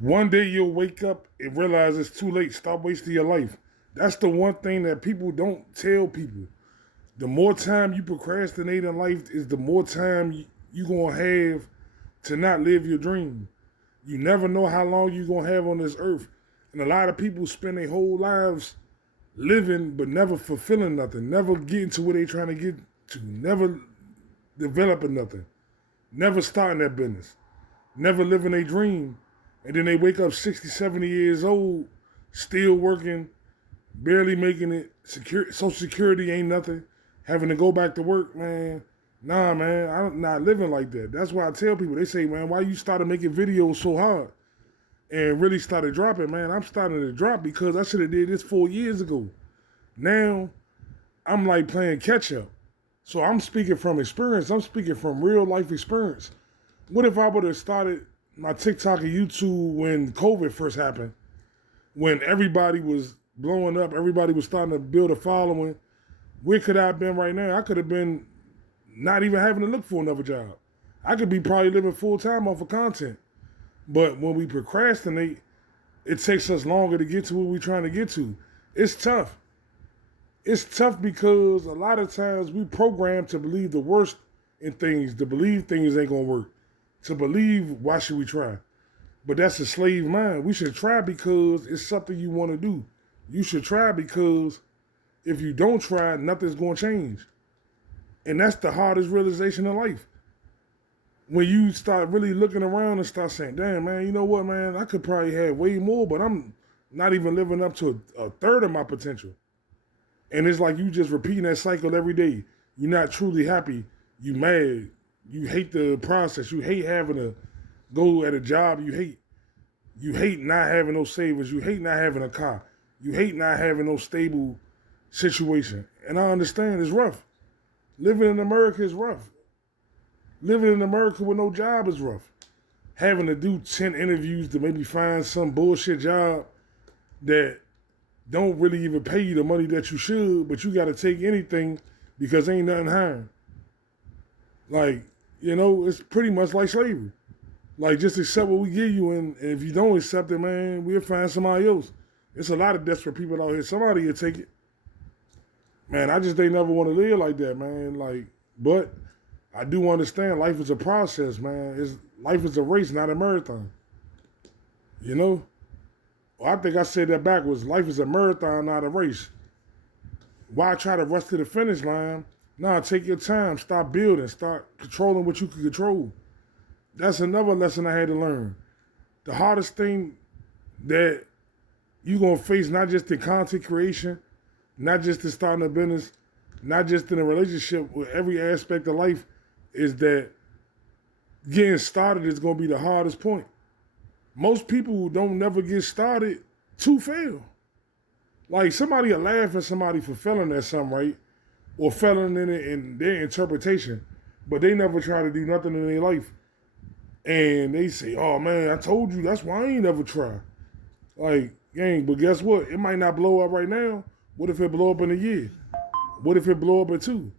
One day you'll wake up and realize it's too late. Stop wasting your life. That's the one thing that people don't tell people. The more time you procrastinate in life is the more time you going to have to not live your dream. You never know how long you're going to have on this earth. And a lot of people spend their whole lives living but never fulfilling nothing, never getting to where they trying to get to, never developing nothing, never starting that business, never living a dream. And then they wake up 60, 70 years old, still working, barely making it. Social Security ain't nothing. Having to go back to work, man. Nah, man, I'm not living like that. That's why I tell people, they say, man, why you started making videos so hard and really started dropping, man? I'm starting to drop because I should have did this 4 years ago. Now, I'm like playing catch up. So I'm speaking from experience. I'm speaking from real life experience. What if I would have started my TikTok and YouTube when COVID first happened, when everybody was blowing up, everybody was starting to build a following? Where could I have been right now? I could have been not even having to look for another job. I could be probably living full time off of content. But when we procrastinate, it takes us longer to get to what we're trying to get to. It's tough. It's tough because a lot of times we program to believe the worst in things, to believe things ain't gonna work, to believe why should we try? But that's a slave mind. We should try because it's something you want to do. You should try because if you don't try, nothing's going to change. And that's the hardest realization in life. When you start really looking around and start saying, damn, man, you know what, man, I could probably have way more, but I'm not even living up to a third of my potential. And it's like you just repeating that cycle every day. You're not truly happy. You mad. You hate the process. You hate having to go at a job you hate. You hate not having no savings. You hate not having a car. You hate not having no stable situation. And I understand it's rough. Living in America is rough. Living in America with no job is rough. Having to do 10 interviews to maybe find some bullshit job that don't really even pay you the money that you should, but you got to take anything because ain't nothing hiring. Like, it's pretty much like slavery. Like, just accept what we give you, and if you don't accept it, man, we'll find somebody else. It's a lot of desperate people out here. Somebody will take it. Man, I just they never want to live like that, man. Like, but I do understand life is a process, man. Life is a race, not a marathon. Well, I think I said that backwards. Life is a marathon, not a race. Why try to rush to the finish line? Nah, take your time. Stop building. Start controlling what you can control. That's another lesson I had to learn. The hardest thing that you're going to face, not just in content creation, not just in starting a business, not just in a relationship, with every aspect of life, is that getting started is going to be the hardest point. Most people who don't never get started to fail. Like, somebody will laugh at somebody for failing at something, right? Or failing in it in their interpretation, but they never try to do nothing in their life. And they say, oh man, I told you, that's why I ain't never try. Like, gang, but guess what? It might not blow up right now. What if it blow up in a year? What if it blow up in 2?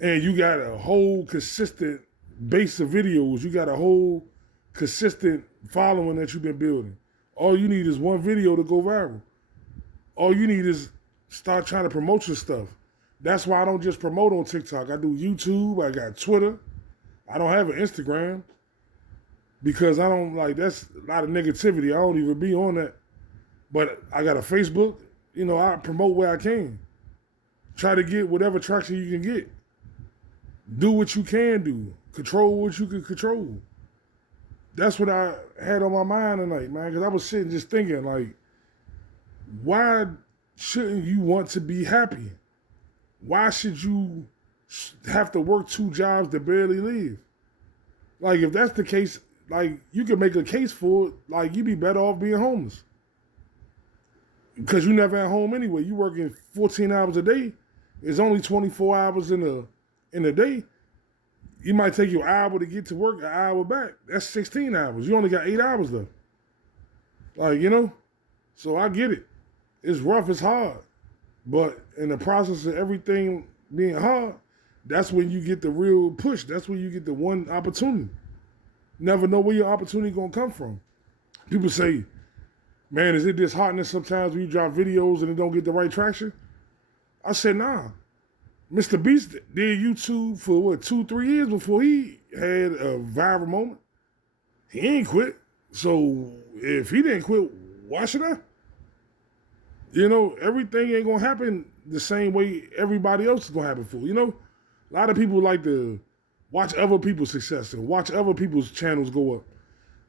And you got a whole consistent base of videos. You got a whole consistent following that you've been building. All you need is one video to go viral. All you need is start trying to promote your stuff. That's why I don't just promote on TikTok. I do YouTube. I got Twitter. I don't have an Instagram because I don't that's a lot of negativity. I don't even be on that. But I got a Facebook. I promote where I can. Try to get whatever traction you can get. Do what you can do. Control what you can control. That's what I had on my mind tonight, man, because I was sitting just thinking, like, why shouldn't you want to be happy? Why should you have to work 2 jobs to barely live? Like, if that's the case, like, you can make a case for it. Like, you'd be better off being homeless. Because you never at home anyway. You working 14 hours a day. It's only 24 hours in a day. You might take you an hour to get to work, an hour back. That's 16 hours. You only got 8 hours left. Like, So I get it. It's rough, it's hard. But in the process of everything being hard, that's when you get the real push. That's when you get the one opportunity. Never know where your opportunity gonna come from. People say, man, is it disheartening sometimes when you drop videos and it don't get the right traction? I said, nah. Mr. Beast did YouTube for what, 2-3 years before he had a viral moment. He ain't quit. So if he didn't quit, why should I? You know, everything ain't gonna happen the same way everybody else is gonna happen for. You know, a lot of people like to watch other people's success and watch other people's channels go up.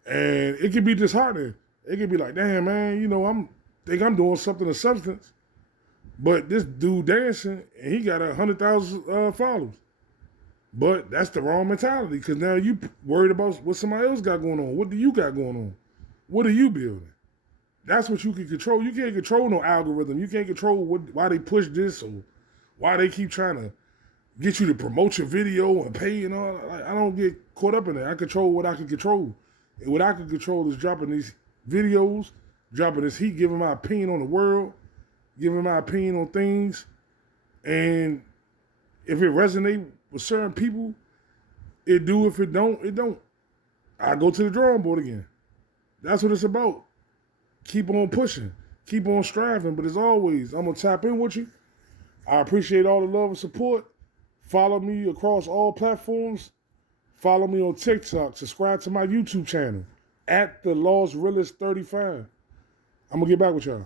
And it can be disheartening. It can be like, damn, man, you know, think I'm doing something of substance. But this dude dancing, and he got 100,000 followers. But that's the wrong mentality, because now you worried about what somebody else got going on. What do you got going on? What are you building? That's what you can control. You can't control no algorithm. You can't control why they push this or why they keep trying to get you to promote your video and pay and all. I don't get caught up in that. I control what I can control. And what I can control is dropping these videos, dropping this heat, giving my opinion on the world, giving my opinion on things. And if it resonates with certain people, it do. If it don't, it don't. I go to the drawing board again. That's what it's about. Keep on pushing. Keep on striving. But as always, I'm going to tap in with you. I appreciate all the love and support. Follow me across all platforms. Follow me on TikTok. Subscribe to my YouTube channel at the Lost Realist 35. I'm going to get back with y'all.